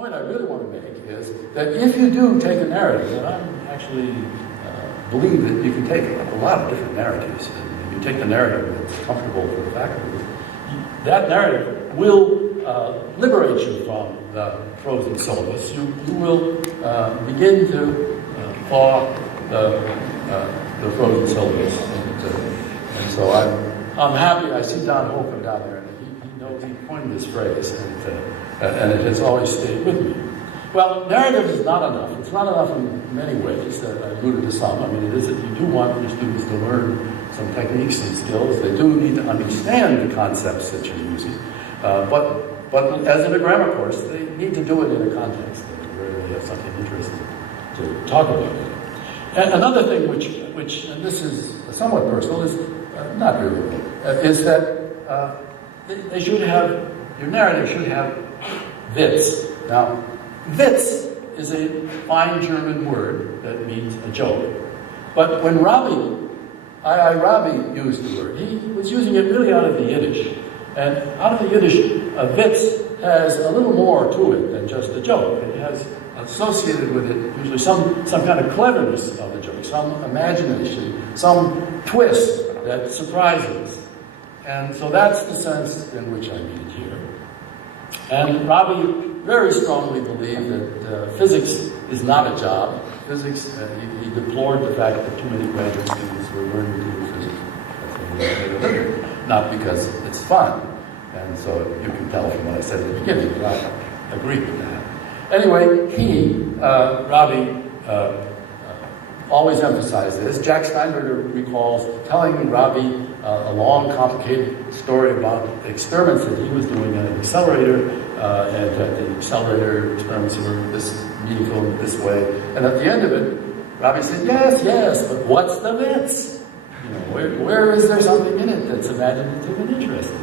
point I really want to make is that if you do take a narrative, and I actually believe that you can take a lot of different narratives, and you take the narrative that's comfortable for the faculty, that narrative will liberate you from the frozen syllabus. You will begin to thaw the frozen syllabus. And so I'm happy. I see Don Holcomb down there, and he knows, he coined this phrase, and it has always stayed with me. Well, narrative is not enough. It's not enough in many ways. I alluded to some. I mean, it is that you do want your students to learn some techniques and skills. They do need to understand the concepts that you're using. But as in a grammar course, they need to do it in a context where they have something interesting to talk about. And another thing which and this is somewhat personal, is not really, is that they should have, your narrative should have Witz. Now, Witz is a fine German word that means a joke. But when Rabi used the word, he was using it really out of the Yiddish. And out of the Yiddish, a Witz has a little more to it than just a joke. It has associated with it usually some kind of cleverness of the joke, some imagination, some twist that surprises. And so that's the sense in which I mean it here. And Rabi very strongly believed that physics is not a job. Physics, he deplored the fact that too many graduate students were learning to do physics. That's what he made a living. Not because it's fun. And so you can tell from what I said at the beginning, but I agree with that. Anyway, Rabi, always emphasized this. Jack Steinberger recalls telling Rabi a long, complicated story about experiments that he was doing at an accelerator, and that the accelerator experiments were this meaningful in this way. And at the end of it, Rabi said, yes, but what's the Witz? You know, where is there something in it that's imaginative and interesting?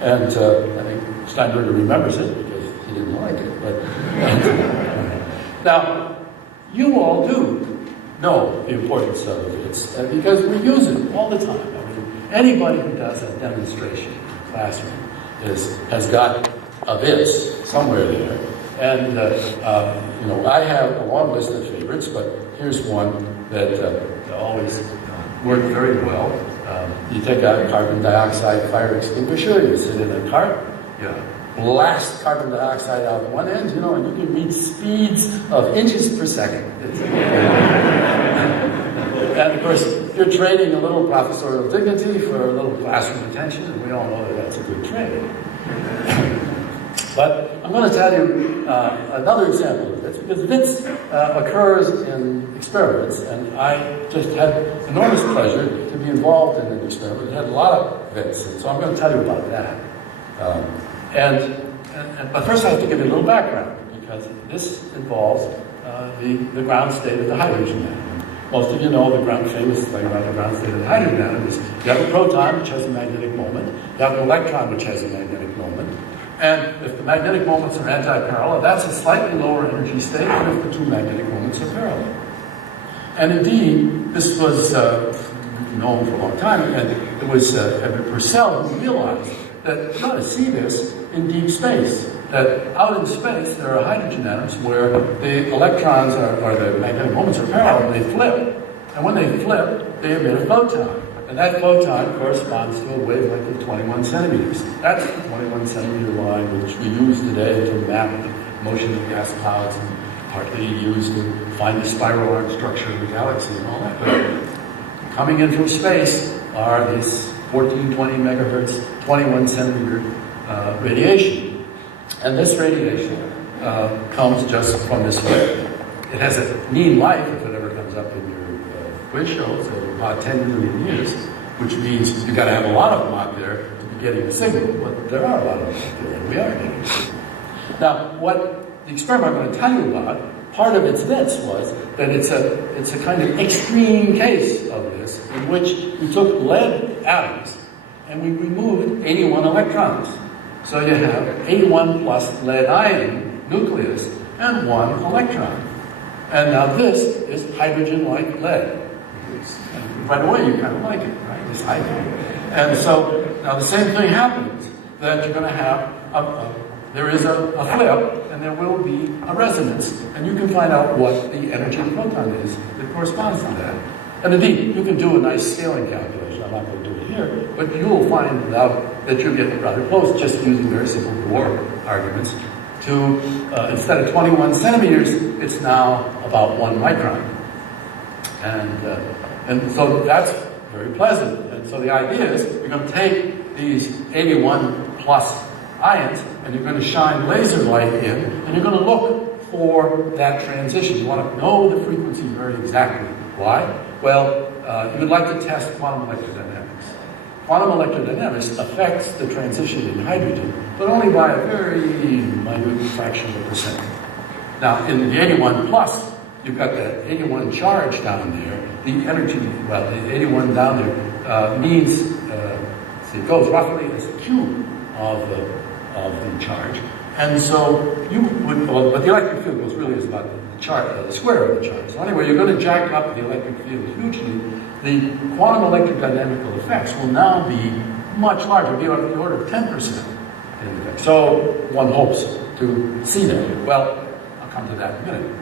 And I think Steinberger remembers it because he didn't like it. But now, you all do know the importance of Witz because we use it all the time. I mean, anybody who does a demonstration in the classroom has got a Witz somewhere there. And, you know, I have a long list of favorites, but here's one that always worked very well. You take a carbon dioxide fire extinguisher, you sit in a cart, you blast carbon dioxide out one end, you know, and you can reach speeds of inches per second. And of course, you're trading a little professorial dignity for a little classroom attention, and we all know that that's a good trade. But I'm going to tell you another example of this, because Witz occurs in experiments, and I just had enormous pleasure to be involved in an experiment that had a lot of Witz, and so I'm going to tell you about that. But first I have to give you a little background, because this involves the ground state of the hydrogen atom. Most of you know the famous thing about the ground state of the hydrogen atom is you have a proton, which has a magnetic moment, you have an electron, which has a magnetic moment, and if the magnetic moments are anti-parallel, that's a slightly lower energy state than if the two magnetic moments are parallel. And indeed, this was known for a long time, and it was Edward Purcell who realized that you ought to see this in deep space. That out in space, there are hydrogen atoms where the electrons or the magnetic moments are parallel, and they flip. And when they flip, they emit a photon. And that photon corresponds to a wavelength of 21 centimeters. That's the 21 centimeter line which we use today to map the motion of gas clouds and partly used to find the spiral arm structure of the galaxy and all that. But coming in from space are these 14, 20 megahertz, 21 centimeter radiation. And this radiation comes just from this way. It has a mean life, if it ever comes up in your quiz shows, about 10 million years, which means you've got to have a lot of them out there to be getting the signal, but there are a lot of them out there, and we are getting the signal. Now, what the experiment I'm going to tell you about, part of its Witz was that it's a kind of extreme case of this, in which we took lead atoms and we removed 81 electrons. So you have 81 plus lead ion nucleus and 1 electron. And now this is hydrogen-like lead. And right away you kind of like it, right? This hydrogen. And so now the same thing happens, that you're going to have there is a flip, and there will be a resonance, and you can find out what the energy of the proton is that corresponds to that. And indeed, you can do a nice scaling calculation. I'm not going to do it here, but you'll find out that you're getting rather close just using very simple Bohr arguments to, instead of 21 centimeters, it's now about 1 micron. And so that's very pleasant. And so the idea is you're going to take these 81 plus ions and you're going to shine laser light in and you're going to look for that transition. You want to know the frequency very exactly. Why? Well, you would like to test quantum electrodynamics. Quantum electrodynamics affects the transition in hydrogen, but only by a very minute fraction of a percent. Now, in the 81 plus, you've got that 81 charge down there. The energy, well, the 81 down there means, it goes roughly as a cube of the charge. And so you would, but the electric field goes really as about the square of the charge. So anyway, you're going to jack up the electric field hugely. The quantum electrodynamical effects will now be much larger, be on the order of 10% in effect. So one hopes to see that. Well, I'll come to that in a minute.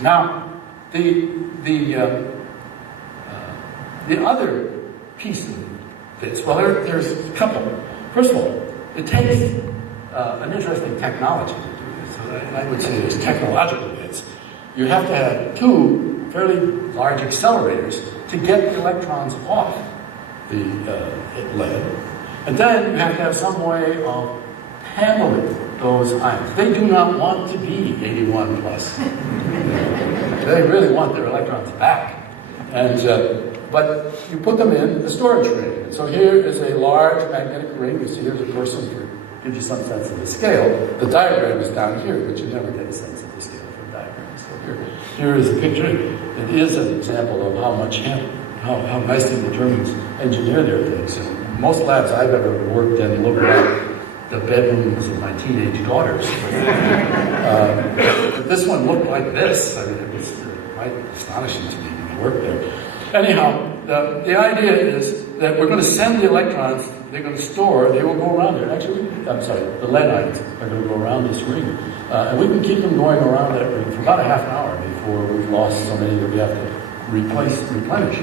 Now, the other piece of this, well, there's a couple. First of all, it takes an interesting technology to do this. So I would say there's technological bits. You have to have two fairly large accelerators to get the electrons off the lead. And then you have to have some way of handling those ions. They do not want to be 81 plus. They really want their electrons back. And but you put them in a storage ring. And so here is a large magnetic ring. You see here's a person to give you some sense of the scale. The diagram is down here, but you never get a sense of the scale from diagrams. So here is a picture. It is an example of how nicely the Germans engineer their things. And most labs I've ever worked in look like the bedrooms of my teenage daughters. But this one looked like this. I mean, it was quite astonishing to me to work there. Anyhow, the idea is that we're going to send the electrons, they're going to store, they will go around there. Actually, I'm sorry, the lead ions are going to go around this ring. And we can keep them going around that ring for about a half an hour before we've lost so many that we have to replenish.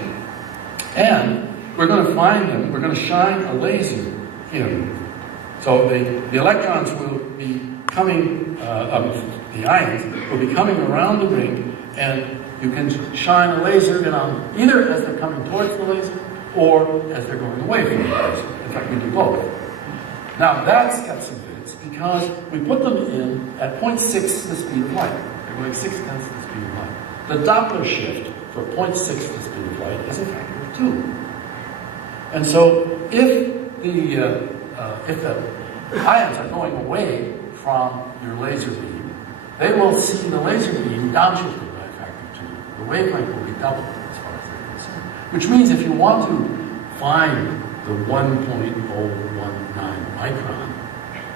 And we're going to find them, we're going to shine a laser in. So the electrons will be coming, the ions will be coming around the ring, and you can shine a laser in on either as they're coming towards the laser or as they're going away from the laser. In fact, we do both. Now that's got some bits because we put them in at 0.6 the speed of light. They're going 0.6 the speed of light. The Doppler shift for 0.6 the speed of light is a factor of 2. And so if the ions are going away from your laser beam, they will see the laser beam downshifted by a factor of 2. The wavelength will be doubled as far as they're concerned. Which means if you want to find the 1.019 micron,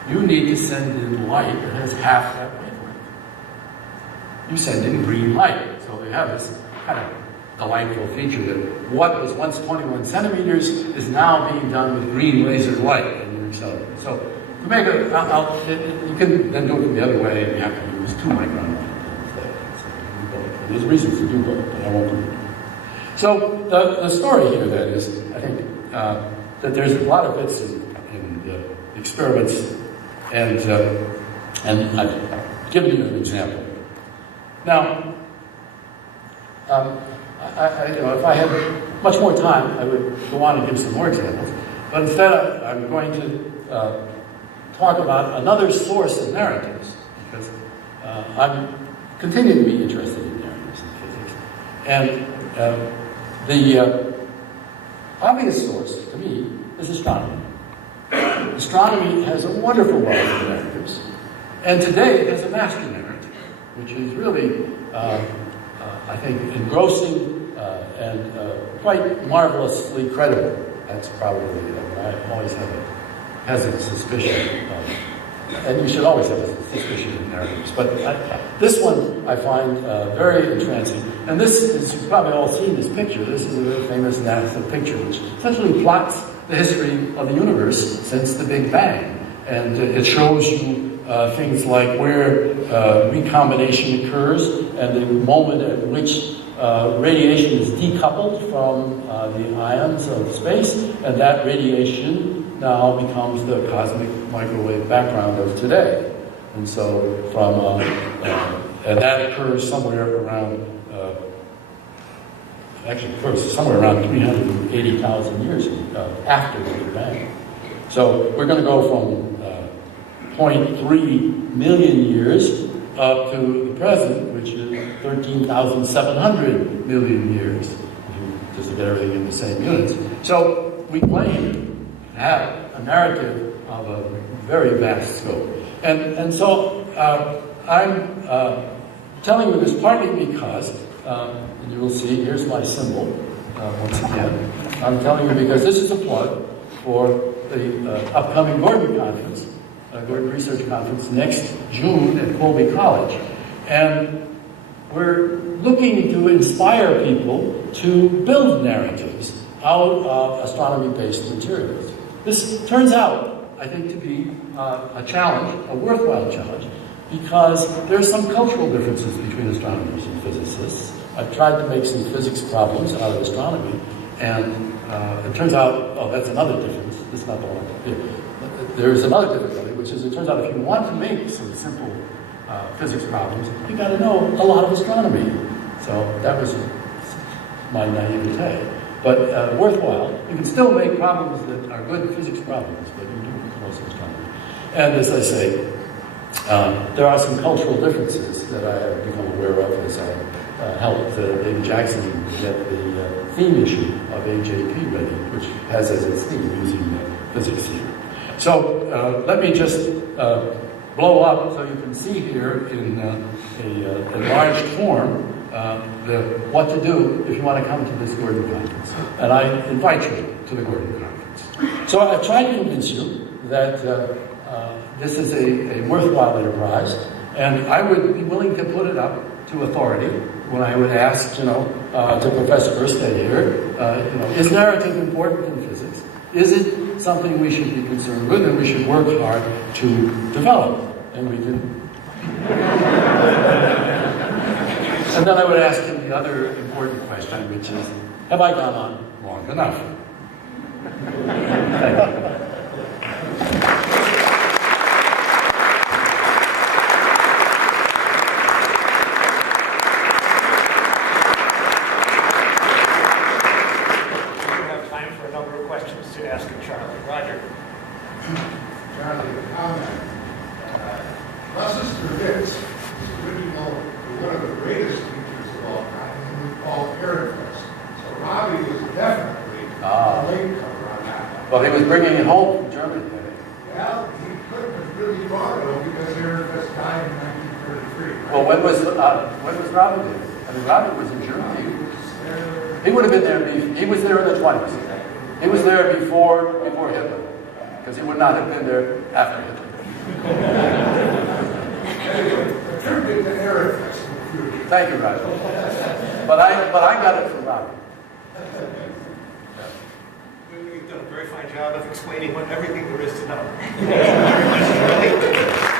you need to send in light that has half that wavelength. You send in green light. So they have this kind of delightful feature that what was once 21 centimeters is now being done with green laser light in your accelerator. So to make it, you can then do it from the other way, and you have to use 2 micron instead. So there's reasons to do both, but I won't do it. So the story here then is, I think, that there's a lot of bits in the experiments, and I've given you an example. Now, if I had much more time, I would go on and give some more examples. But instead, I'm going to talk about another source of narratives, because I'm continuing to be interested in narratives in physics. And the obvious source, to me, is astronomy. Astronomy has a wonderful wealth of narratives. And today, it has a master narrative, which is really, I think, engrossing and quite marvelously credible. That's probably, I always have a hesitant suspicion of, and you should always have a suspicion of narratives. But this one I find very entrancing. And this is, you've probably all seen this picture. This is a very famous NASA picture, which essentially plots the history of the universe since the Big Bang. And it shows you things like where recombination occurs and the moment at which radiation is decoupled from the ions of space, and that radiation now becomes the cosmic microwave background of today. And so and that occurs somewhere around, somewhere around 380,000 years after the Big Bang. So we're going to go from 0.3 million years up to the present, which is 13,700 million years, just to get everything in the same units. So we claim to have a narrative of a very vast scope. And so I'm telling you this partly because, and you will see, here's my symbol, once again. I'm telling you because this is a plug for the upcoming Gordon Conference, Gordon Research Conference next June at Colby College. And we're looking to inspire people to build narratives out of astronomy-based materials. This turns out, I think, to be a challenge, a worthwhile challenge, because there's some cultural differences between astronomers and physicists. I've tried to make some physics problems out of astronomy, and it turns out, oh, that's another difference. This is not the one. Yeah. There's another difficulty, which is it turns out if you want to make some simple physics problems, you've got to know a lot of astronomy. So that was my naivete. But worthwhile. You can still make problems that are good physics problems, but you do close astronomy. And as I say, there are some cultural differences that I have become aware of as I helped David Jackson get the theme issue of AJP ready, which has as its theme using physics theory. So let me just blow up so you can see here in a enlarged form what to do if you want to come to this Gordon Conference. And I invite you to the Gordon Conference. So I've tried to convince you that this is a worthwhile enterprise, and I would be willing to put it up to authority when I would ask, to Professor Oersted here, is narrative important in physics? Is it something we should be concerned with and we should work hard to develop? And we can... And then I would ask him the other important question, which is, have I gone on long enough? Thank you. Well, he was bringing it home from Germany. Well, he couldn't have really brought it home because Ehrenfest died in 1933. Right? Well, when was Robert here? I mean, Robert was in Germany. He would have been there. He was there in the 20s. He was there before Hitler, because he would not have been there after Hitler. Anyway, turned into Ehrenfest in the future. Thank you, Roger. But I got it from Robert. You've done a very fine job of explaining everything there is to know. Thank you very much.